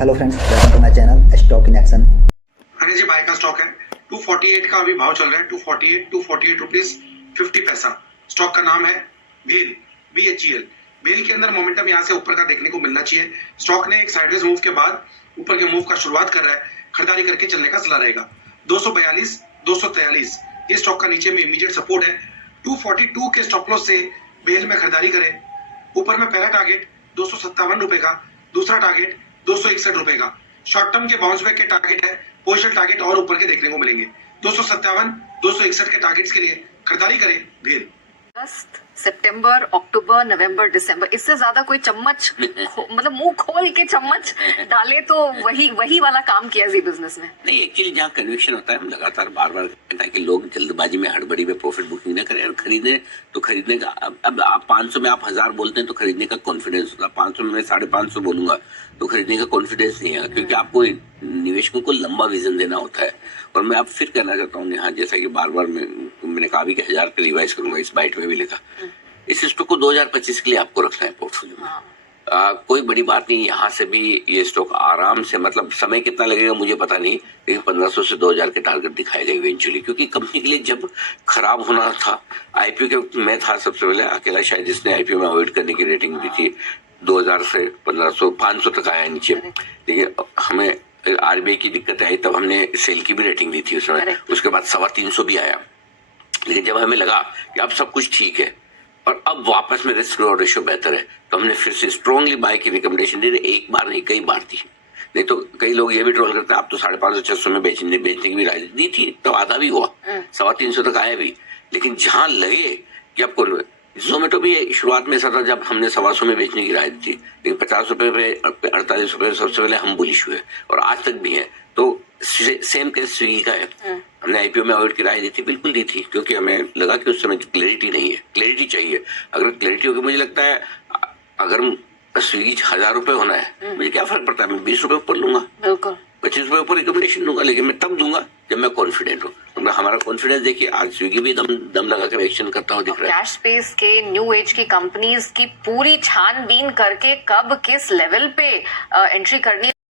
Hello friends, welcome to my channel stock in action. हनी जी बाय का स्टॉक है 248 का अभी भाव चल रहा है 248 रुपीज 50 पैसा। स्टॉक का नाम है भेल BHEL। भेल के अंदर मोमेंटम यहाँ से ऊपर का देखने को मिलना चाहिए। स्टॉक ने एक साइडवेज मूव के बाद ऊपर के मूव का शुरुआत कर रहा है, खरीदारी करके चलने का सलाह रहेगा। 242 243 ये स्टॉक का नीचे में इमीडिएट सपोर्ट है। 242 के स्टॉप लॉस से भेल में खरीदारी करें। ऊपर में पहला टारगेट 257 रुपए का, दूसरा टारगेट 261 रुपए का। शॉर्ट टर्म के बाउंस बैक के टारगेट है, पोजिशनल टारगेट और ऊपर के देखने को मिलेंगे। 257 261 के टारगेट्स के लिए खरीदारी करें भेल। अगस्त, सितंबर, अक्टूबर, नवंबर, दिसंबर, इससे ज्यादा कोई चम्मच मतलब मुंह खोल के चम्मच डाले तो वही वाला काम किया जी बिजनेस में। नहीं, एक्चुअली जहाँ कन्विक्शन होता है हम लगातार बार बार ताकि लोग जल्दबाजी में हड़बड़ी में प्रॉफिट बुकिंग न करें और खरीदने का अब आप 500 में आप 1000 बोलते हैं तो खरीदने का कॉन्फिडेंस होता है। 500 में मैं 550 बोलूंगा तो खरीदने का कॉन्फिडेंस नहीं है, क्योंकि आपको निवेशकों को लंबा विजन देना होता है। और मैं अब फिर कहना चाहता हूँ यहाँ, जैसा कि बार बार मैंने कहा भी कि 1000 पे रिवाइज करूंगा, इस बाइट में भी लिखा, इस स्टॉक को 2025 के लिए आपको रखना है पोर्टफोलियो में। कोई बड़ी बात नहीं, यहाँ से भी ये स्टॉक आराम से, मतलब समय कितना लगेगा मुझे पता नहीं, लेकिन 1500 से 2000 के टारगेट दिखाए गए इवेंचुअली, क्योंकि कंपनी के लिए जब खराब होना था आईपीओ के, मैं था सबसे पहले अकेला शायद जिसने आईपीओ में अवॉइड करने की रेटिंग दी थी। 2000 से 1500 500 तक आया नीचे, लेकिन हमें आरबीआई की दिक्कत आई तब हमने सेल की भी रेटिंग दी थी उस समय। उसके बाद 325 भी आया, लेकिन जब हमें लगा कि अब सब कुछ ठीक है और अब वापस में रिस्क रिवॉर्ड रेशियो बेहतर है तो हमने फिर से स्ट्रांगली बाय की रिकमेंडेशन दी। एक बार नहीं, कई बार दी। नहीं तो कई लोग ये भी ट्रोल करते हैं आप तो 550 600 में बेचने की भी राय दी थी, तो आधा भी हुआ, 325 तक आया भी। लेकिन जहां लगे कि आपको, जोमेटो भी शुरुआत में ऐसा था जब हमने 125 में बेचने की राय दी थी, लेकिन 50 रुपए पे 48 रुपए सबसे पहले हम बुलिश हुए और आज तक भी है। तो सेम केस स्विगी का है। हमने आईपीओ में अवॉइड की राय दी थी, बिल्कुल दी थी, क्योंकि हमें लगा कि उस समय क्लैरिटी नहीं है, क्लैरिटी चाहिए। अगर क्लैरिटी होगी, मुझे लगता है अगर स्विगी 1000 रुपए होना है, मुझे क्या फर्क पड़ता है, मैं 20 रुपए ऊपर लूंगा, बिल्कुल 25 रुपए ऊपर रिकमेंडेशन दूंगा, लेकिन मैं तब दूंगा जब मैं कॉन्फिडेंट हूँ। तो हमारा कॉन्फिडेंस देखिए, आज स्विगी भी दम लगा कर एक्शन करता हुआ दिख रहा है। कैश स्पेस के न्यू एज की कंपनीज की पूरी छानबीन करके कब किस लेवल पे एंट्री करनी